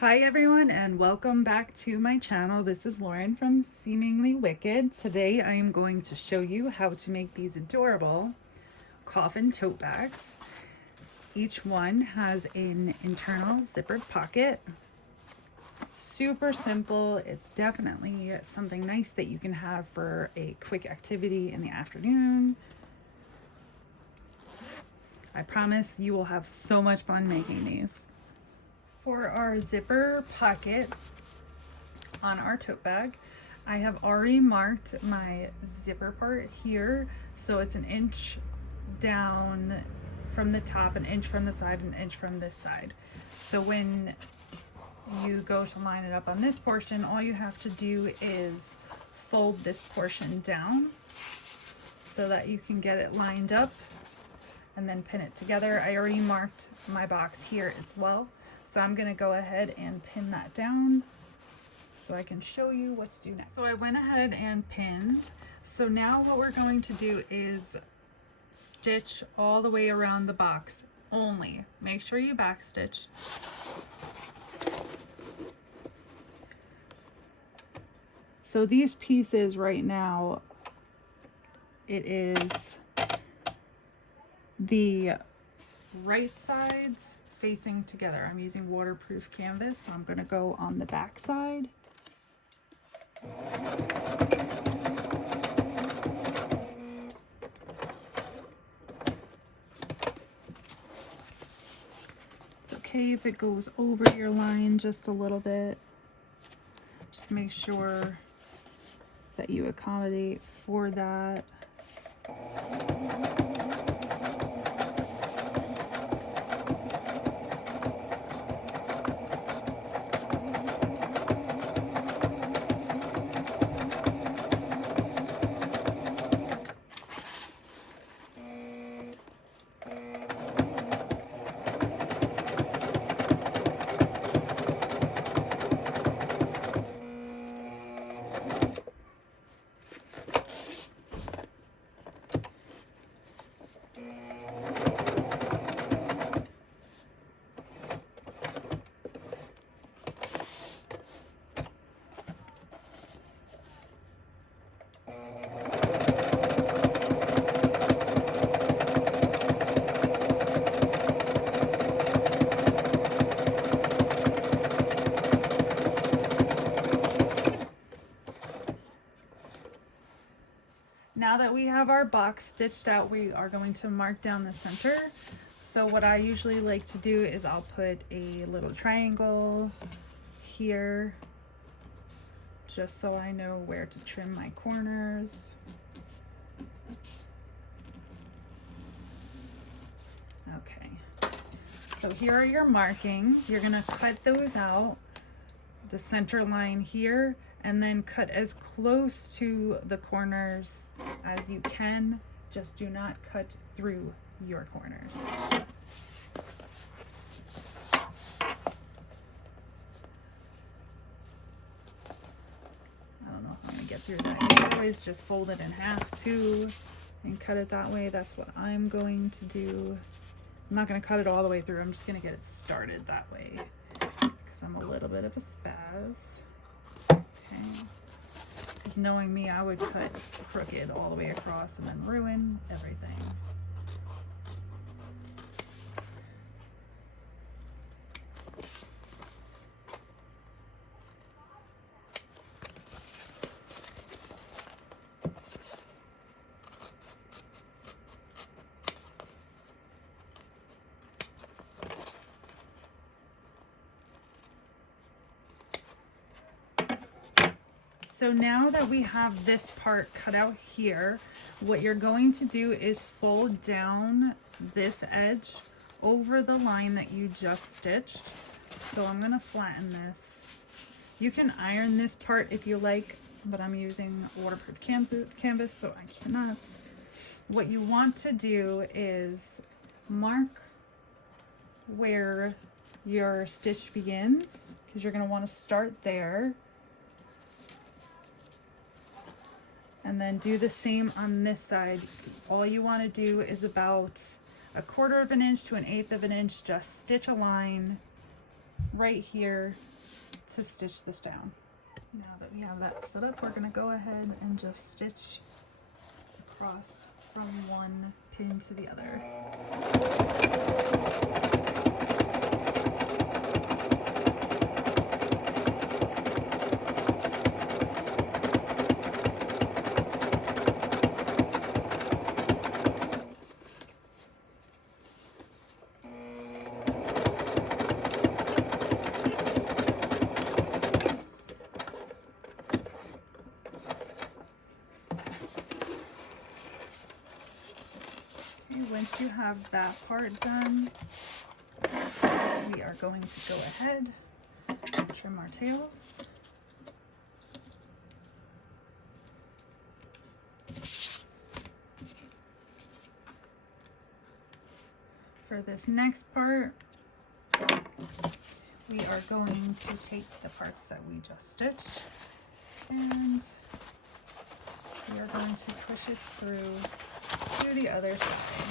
Hi everyone and welcome back to my channel. This is Lauren from Seamingly Wicked. Today I am going to show you how to make these adorable coffin tote bags. Each one has an internal zippered pocket. Super simple. It's definitely something nice that you can have for a quick activity in the afternoon. I promise you will have so much fun making these. For our zipper pocket on our tote bag, I have already marked my zipper part here, so it's 1 inch down from the top, 1 inch from the side, 1 inch from this side. So when you go to line it up on this portion, all you have to do is fold this portion down so that you can get it lined up and then pin it together. I already marked my box here as well, so I'm gonna go ahead and pin that down so I can show you what to do next. So I went ahead and pinned. So now what we're going to do is stitch all the way around the box only. Make sure you back stitch. So these pieces right now, it is the right sides facing together. I'm using waterproof canvas, so I'm going to go on the back side. It's okay if it goes over your line just a little bit. Just make sure that you accommodate for that. Now that we have our box stitched out, we are going to mark down the center. So what I usually like to do is I'll put a little triangle here, just so I know where to trim my corners. Okay, so here are your markings. You're gonna cut those out, the center line here, and then cut as close to the corners as you can. Just do not cut through your corners. I don't know if I'm gonna get through that. You can always just fold it in half too and cut it that way. That's what I'm going to do. I'm not gonna cut it all the way through. I'm just gonna get it started that way because I'm a little bit of a spaz. Okay. Because knowing me, I would cut crooked all the way across and then ruin everything. So now that we have this part cut out here, what you're going to do is fold down this edge over the line that you just stitched. So I'm going to flatten this. You can iron this part if you like, but I'm using waterproof canvas, so I cannot. What you want to do is mark where your stitch begins, because you're going to want to start there. And then do the same on this side. All you want to do is about 1/4 of an inch to 1/8 of an inch, just stitch a line right here to stitch this down. Now that we have that set up, we're going to go ahead and just stitch across from one pin to the other. Once you have that part done, we are going to go ahead and trim our tails. For this next part, we are going to take the parts that we just stitched and we are going to push it through to the other side.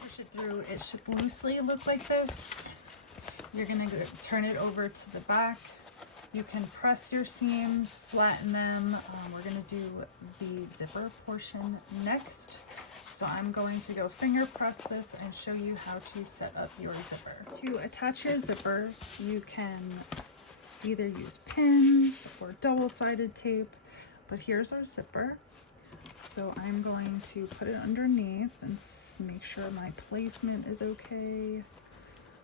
Push it through. It should loosely look like this. You're going to turn it over to the back. You can press your seams, flatten them. We're going to do the zipper portion next. So I'm going to go finger press this and show you how to set up your zipper. To attach your zipper, you can either use pins or double-sided tape, but here's our zipper. So I'm going to put it underneath and make sure my placement is okay.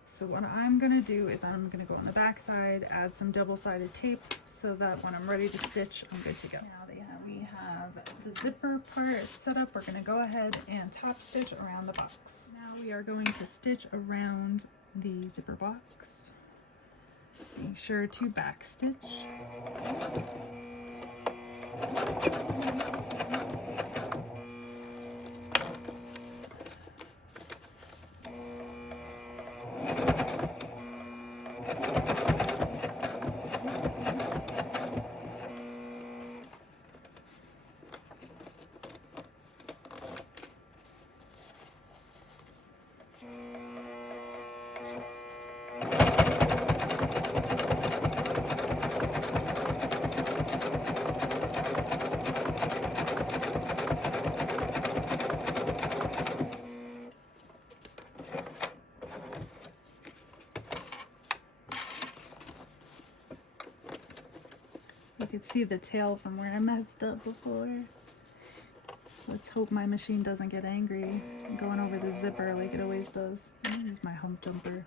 So what I'm going to do is I'm going to go on the back side, add some double-sided tape so that when I'm ready to stitch, I'm good to go. Now we have the zipper part set up. We're going to go ahead and top stitch around the box. Now we are going to stitch around the zipper box. Make sure to back stitch. You could see the tail from where I messed up before. Let's hope my machine doesn't get angry. I'm going over the zipper like it always does. I'm gonna use my hump jumper.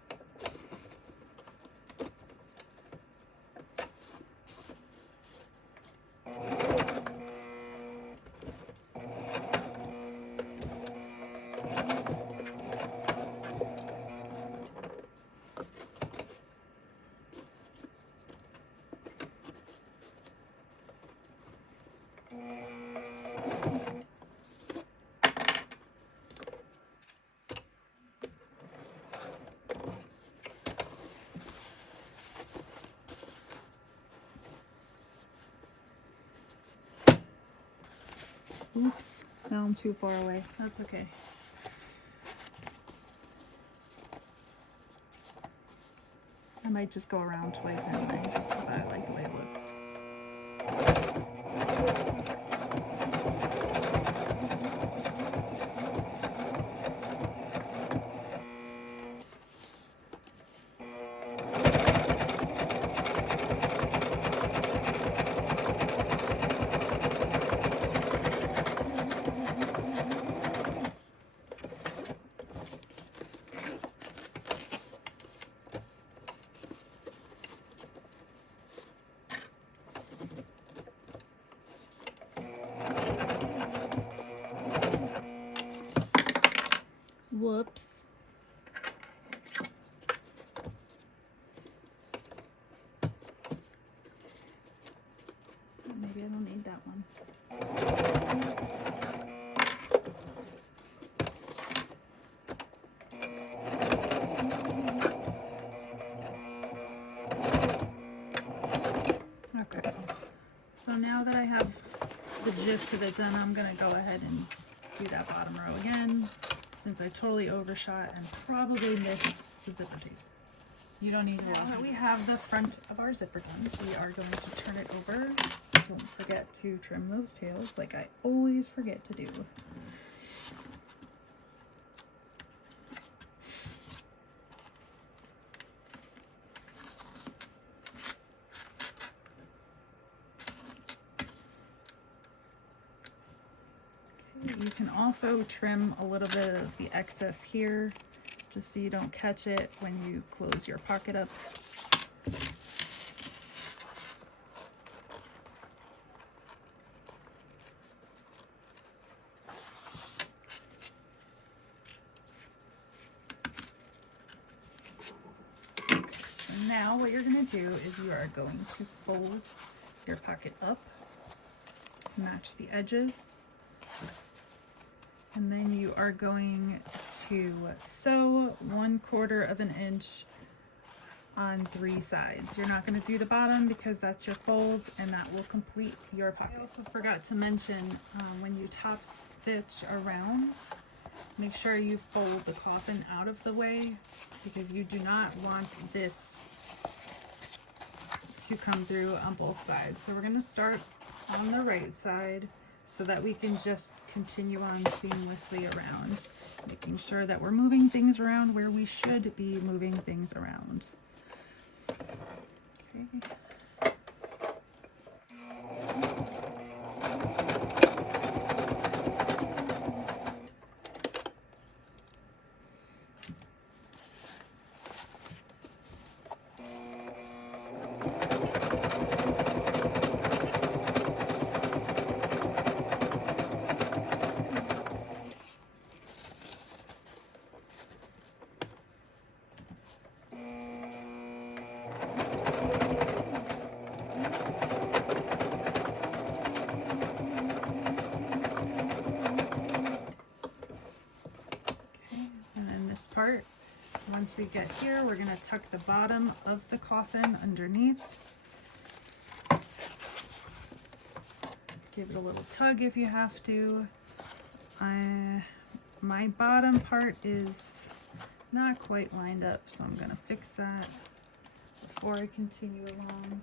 Oops, now I'm too far away. That's okay. I might just go around twice anyway, just because I like the way it looks. Whoops. Maybe I don't need that one. Okay, so now that I have the gist of it done, I'm gonna go ahead and do that bottom row again, since I totally overshot and probably missed the zipper tape. You don't need to walk. Now that we have the front of our zipper done, we are going to turn it over. Don't forget to trim those tails like I always forget to do. Okay, you can also trim a little bit of the excess here, just so you don't catch it when you close your pocket up. So now what you're going to do is you are going to fold your pocket up, match the edges, and then you are going to sew 1/4 of an inch on 3 sides. You're not going to do the bottom because that's your folds, and that will complete your pocket. I also forgot to mention, when you top stitch around, make sure you fold the coffin out of the way, because you do not want this to come through on both sides. So we're going to start on the right side so that we can just continue on seamlessly around, making sure that we're moving things around where we should be moving things around. Okay. Part. Once we get here, we're going to tuck the bottom of the coffin underneath. Give it a little tug if you have to. My bottom part is not quite lined up, so I'm going to fix that before I continue along.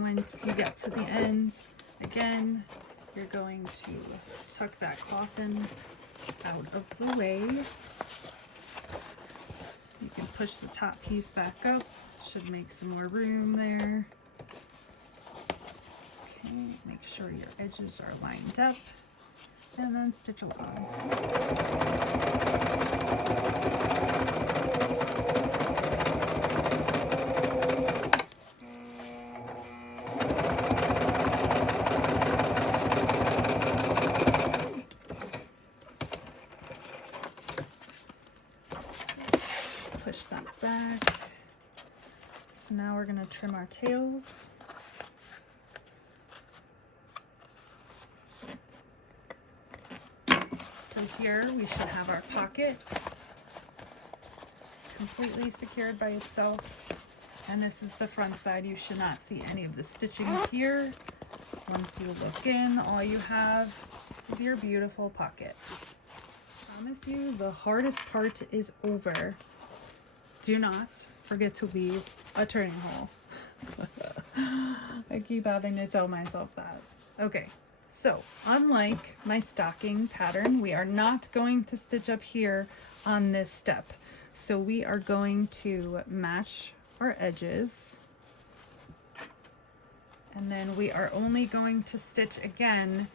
Once you get to the end, again, you're going to tuck that coffin out of the way. You can push the top piece back up, should make some more room there. Okay, make sure your edges are lined up, and then stitch along. Push that back. So now we're going to trim our tails. So here we should have our pocket completely secured by itself. And this is the front side. You should not see any of the stitching here. Once you look in, all you have is your beautiful pocket. I promise you, the hardest part is over. Do not forget to leave a turning hole. I keep having to tell myself that. Okay, so unlike my stocking pattern, we are not going to stitch up here on this step. So we are going to match our edges. And then we are only going to stitch again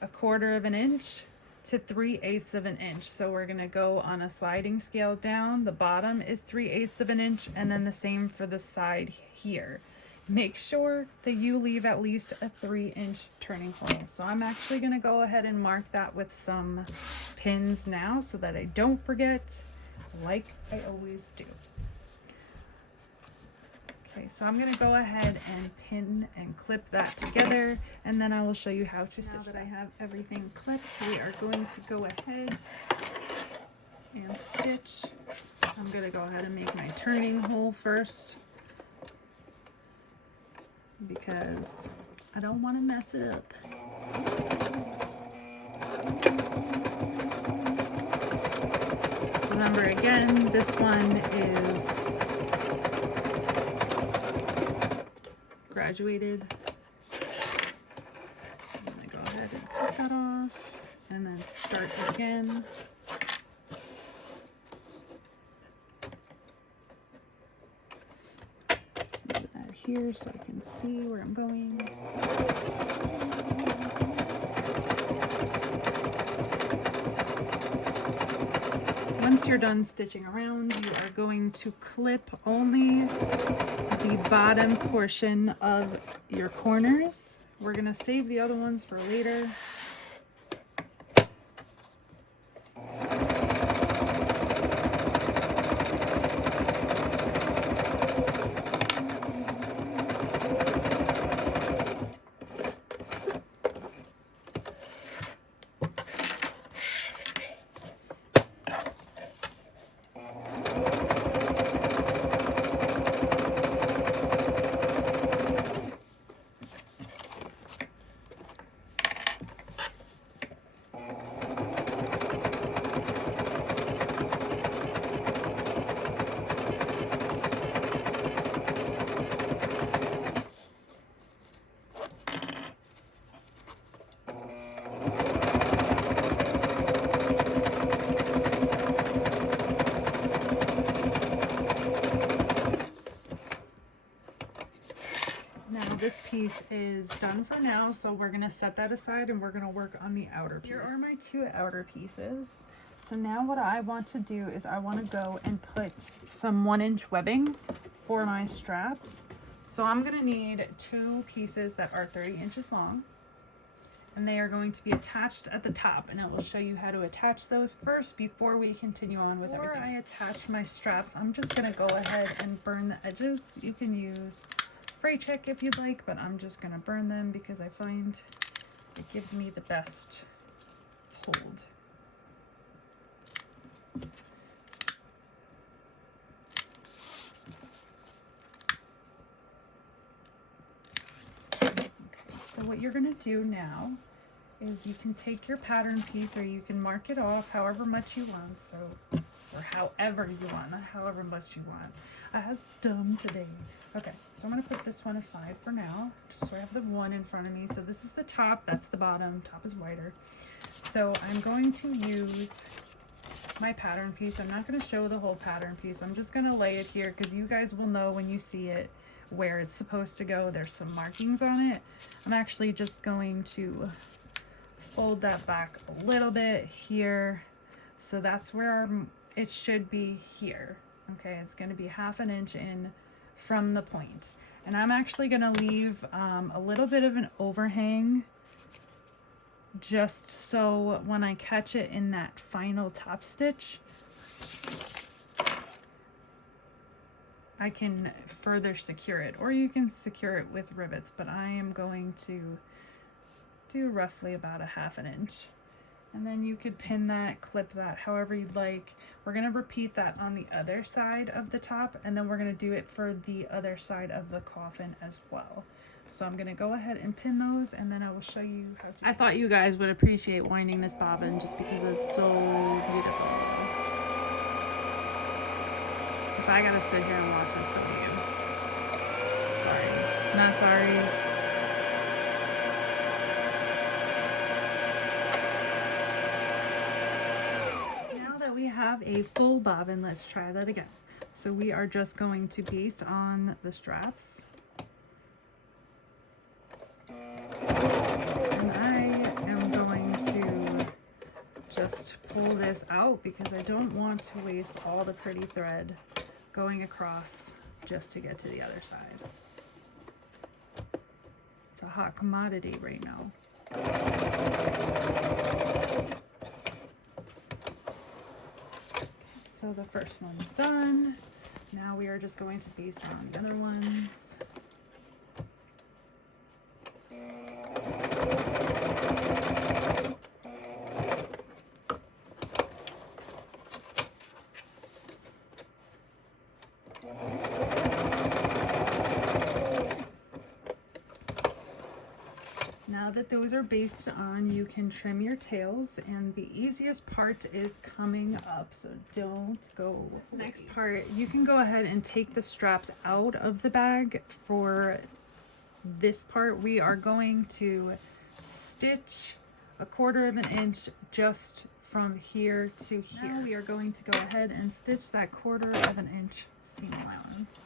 1/4 of an inch to 3/8 of an inch. So we're gonna go on a sliding scale down. The bottom is 3/8 of an inch, and then the same for the side here. Make sure that you leave at least a 3-inch turning hole. So I'm actually gonna go ahead and mark that with some pins now so that I don't forget, like I always do. Okay, so I'm gonna go ahead and pin and clip that together, and then I will show you how to stitch. Now that I have everything clipped, we are going to go ahead and stitch. I'm gonna go ahead and make my turning hole first, because I don't want to mess it up. Remember, again, this one is graduated. I'm going to go ahead and cut that off and then start again. Here so I can see where I'm going. Once you're done stitching around, you are going to clip only the bottom portion of your corners. We're gonna save the other ones for later. This piece is done for now, so we're gonna set that aside and we're gonna work on the outer piece. Here are my 2 outer pieces. So now what I want to do is I want to go and put some 1-inch webbing for my straps. So I'm gonna need 2 pieces that are 30 inches long, and they are going to be attached at the top, and I will show you how to attach those first before we continue on with everything. Before I attach my straps, I'm just gonna go ahead and burn the edges. You can use fray check if you'd like, but I'm just gonna burn them because I find it gives me the best hold. Okay, so what you're gonna do now is you can take your pattern piece, or you can mark it off however much you want, so, or however you want, not however much you want. I was dumb today. Okay, so I'm gonna put this one aside for now, just so I have the one in front of me. So this is the top, that's the bottom, top is wider. So I'm going to use my pattern piece. I'm not gonna show the whole pattern piece. I'm just gonna lay it here because you guys will know when you see it where it's supposed to go. There's some markings on it. I'm actually just going to fold that back a little bit here. So that's where it should be here. Okay, it's going to be 1/2 inch in from the point. And I'm actually going to leave a little bit of an overhang just so when I catch it in that final top stitch, I can further secure it. Or you can secure it with rivets, but I am going to do roughly about 1/2 inch. And then you could pin that, clip that, however you'd like. We're gonna repeat that on the other side of the top, and then we're gonna do it for the other side of the coffin as well. So I'm gonna go ahead and pin those, and then I will show you how to. I thought you guys would appreciate winding this bobbin just because it's so beautiful. If I gotta sit here and watch this, so do you. Sorry. Not sorry. We have a full bobbin. Let's try that again. So we are just going to baste on the straps, and I am going this out because I don't want to waste all the pretty thread going across just to get to the other side. It's a hot commodity right now. So the first one's done. Now we are just going to baste on the other ones. Now that those are basted on, you can trim your tails, and the easiest part is coming up, so don't go. This next part, you can go ahead and take the straps out of the bag. For this part, we are going to stitch 1/4 of an inch just from here to here. Now we are going to go ahead and stitch that 1/4 of an inch seam allowance.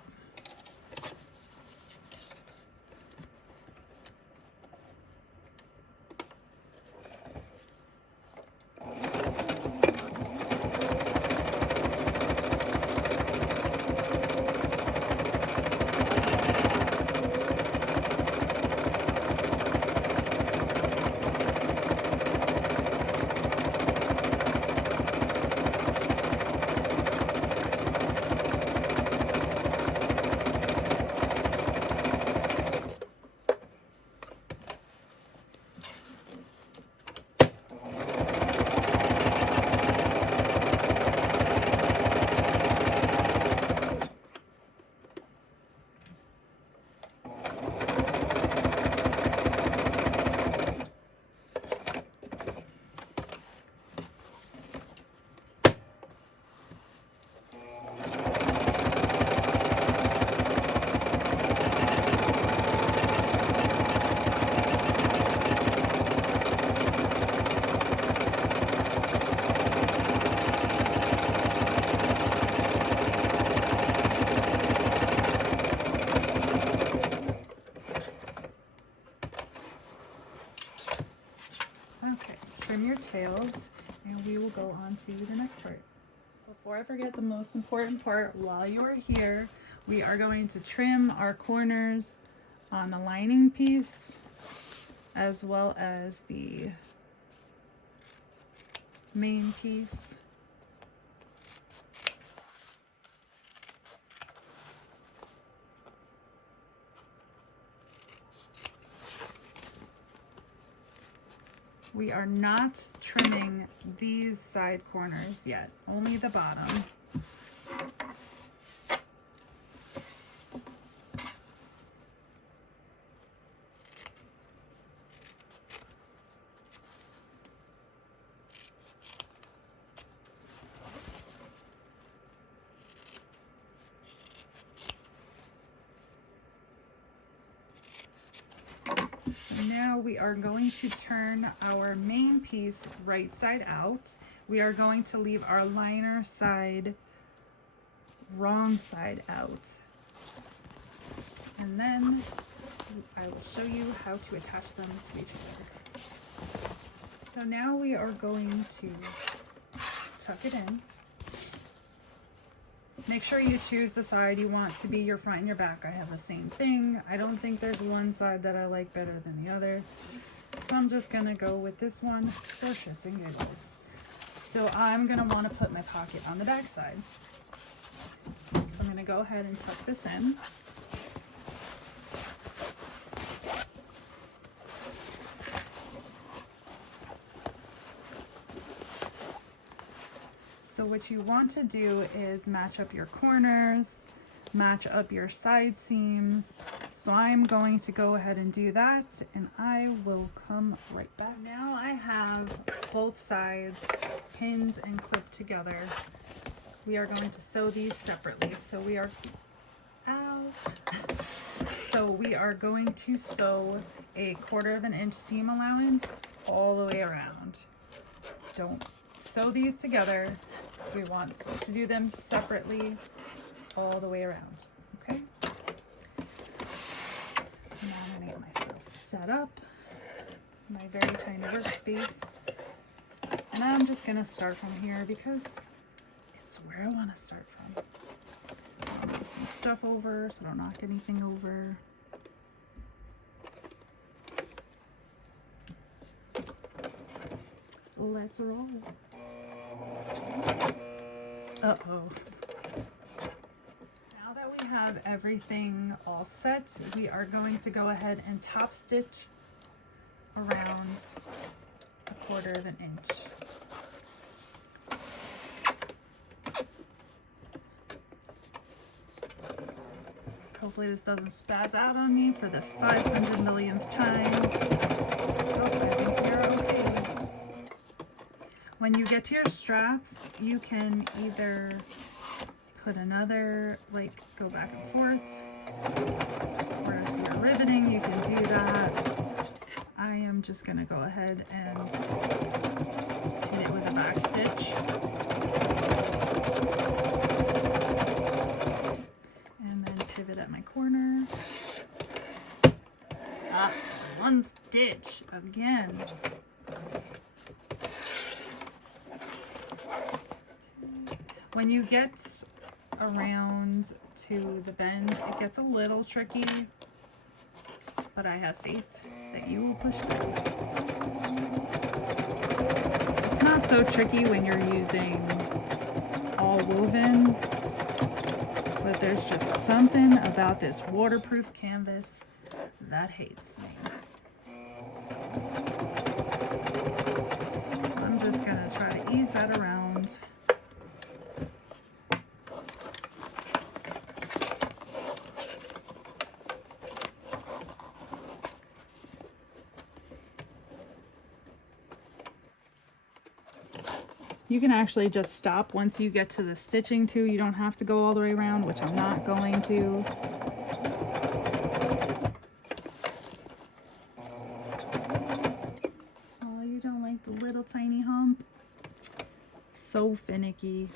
Trim your tails, and we will go on to the next part. Before I forget the most important part, while you are here, we are going to trim our corners on the lining piece as well as the main piece. We are not trimming these side corners yet, only the bottom. So now we are going to turn our main piece right side out. We are going to leave our liner side wrong side out. And then I will show you how to attach them to each other. So now we are going to tuck it in. Make sure you choose the side you want to be your front and your back. I have the same thing. I don't think there's one side that I like better than the other. So I'm just gonna go with this one for shits and giggles. So I'm gonna wanna put my pocket on the back side. So I'm gonna go ahead and tuck this in. So what you want to do is match up your corners, match up your side seams. So I'm going to go ahead and do that, and I will come right back. Now I have both sides pinned and clipped together. We are going to sew these separately. So we are going to sew a 1/4 of an inch seam allowance all the way around. Don't sew these together. We want to do them separately all the way around, okay? So now I'm gonna get myself set up, my very tiny workspace, And I'm just gonna start from here because it's where I want to start from. I'll move some stuff over so I don't knock anything over. Let's roll. Uh-oh. Now that we have everything all set, we are going to go ahead and top stitch around 1/4 of an inch. Hopefully this doesn't spaz out on me for the 500 millionth time. Oh, I think you're okay. When you get to your straps, you can either put another, like, go back and forth, or if you're riveting, you can do that. I am just gonna go ahead and hit it with a back stitch. And then pivot at my corner. Ah, one stitch again. When you get around to the bend, it gets a little tricky, but I have faith that you will push through. It's not so tricky when you're using all woven, but there's just something about this waterproof canvas that hates me. So I'm just gonna try to ease that around. You can actually just stop once you get to the stitching too. You don't have to go all the way around, which I'm not going to. Oh, you don't like the little tiny hump? So finicky.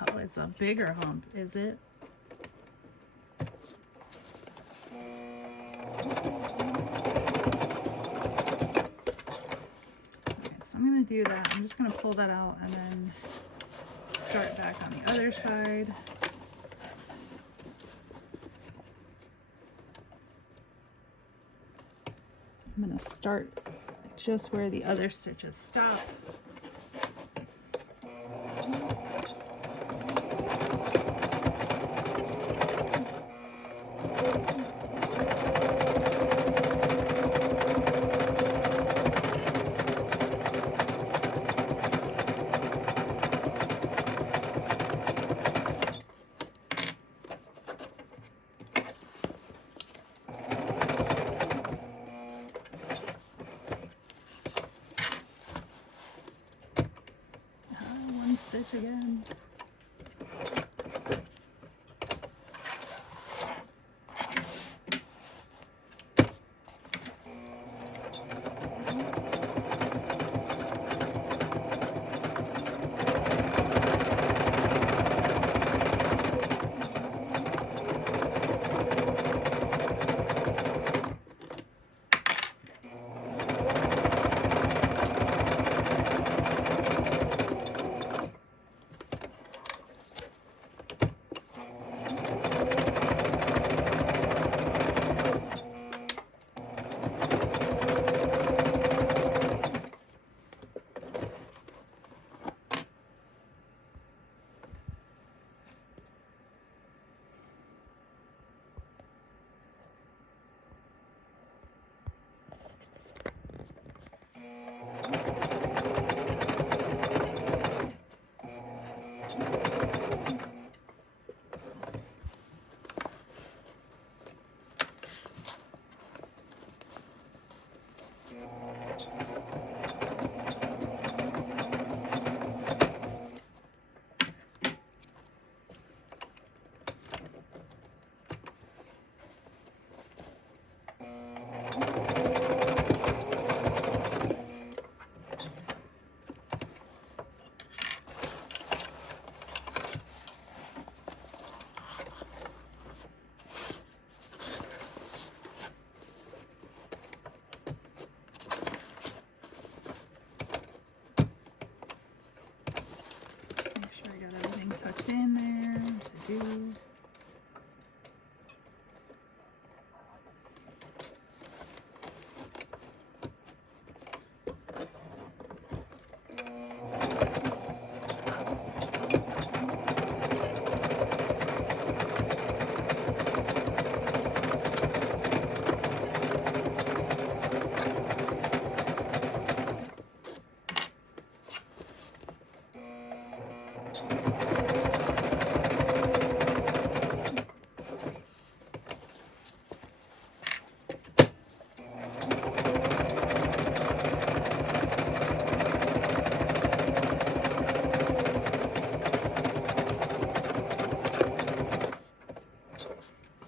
Oh, it's a bigger hump, is it? Do that. I'm just going to pull that out and then start back on the other side. I'm going to start just where the other stitches stop. Stitch again.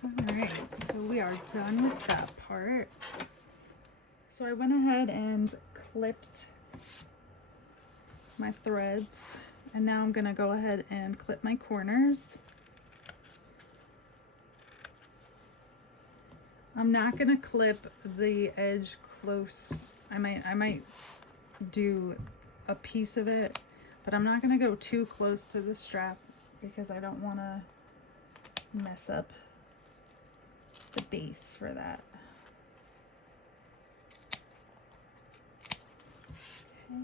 Alright, so we are done with that part. So I went ahead and clipped my threads, and now I'm gonna go ahead and clip my corners. I'm not gonna clip the edge close. I might do a piece of it, but I'm not gonna go too close to the strap because I don't wanna mess up the base for that. Okay.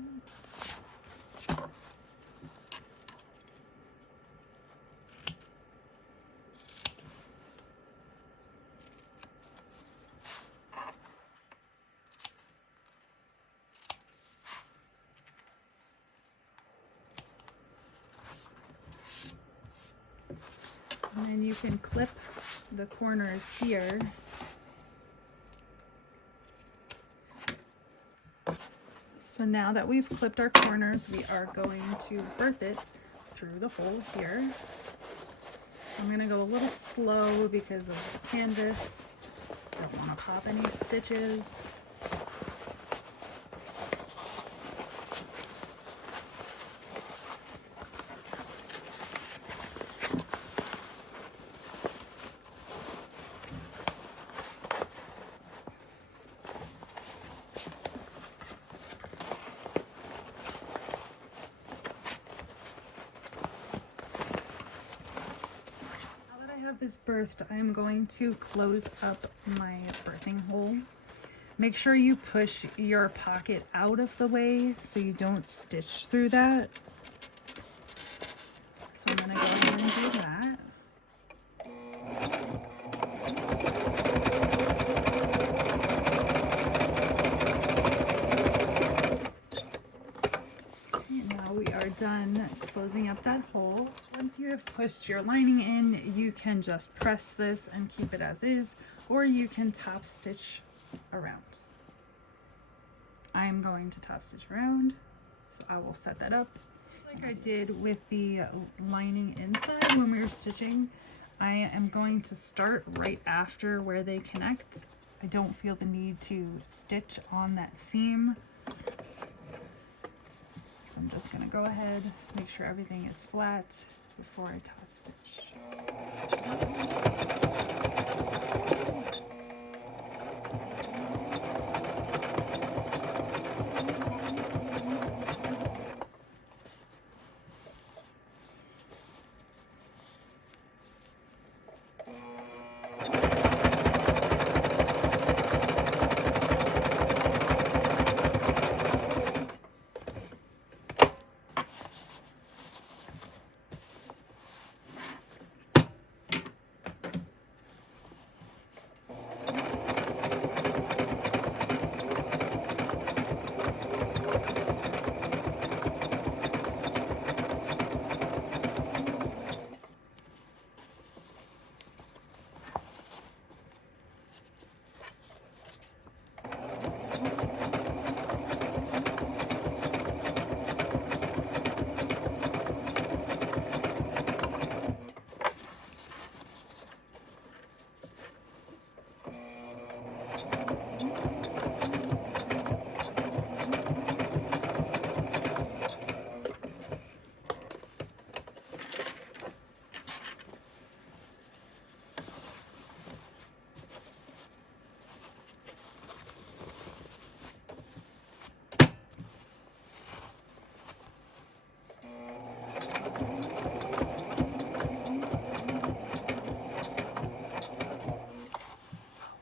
And then you can clip the corners here. So now that we've clipped our corners, we are going to birth it through the hole here. I'm gonna go a little slow because of the canvas. Don't want to pop any stitches. This birthed, I'm going to close up my birthing hole. Make sure you push your pocket out of the way so you don't stitch through that. So I'm gonna go ahead and do that. Now we are done closing up that hole. Once you have pushed your lining in, you can just press this and keep it as is, or you can top stitch around. I'm going to top stitch around, so I will set that up. Like I did with the lining inside when we were stitching, I am going to start right after where they connect. I don't feel the need to stitch on that seam. So I'm just going to go ahead, make sure everything is flat before I top stitch.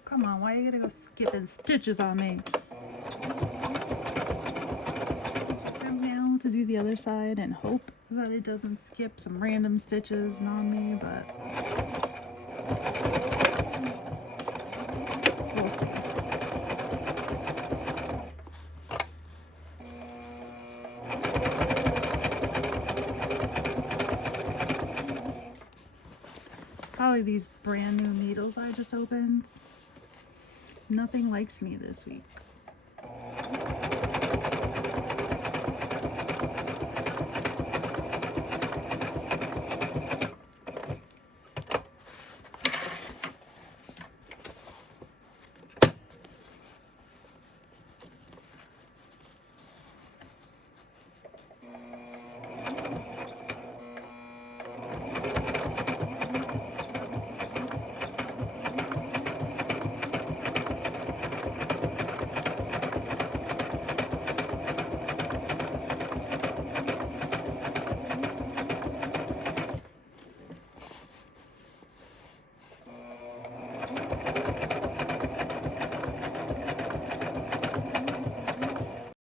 Come on, why are you gonna go skipping stitches on me? Time now to do the other side and hope that it doesn't skip some random stitches on me, but we'll see. Probably these brand new needles I just opened. Nothing likes me this week.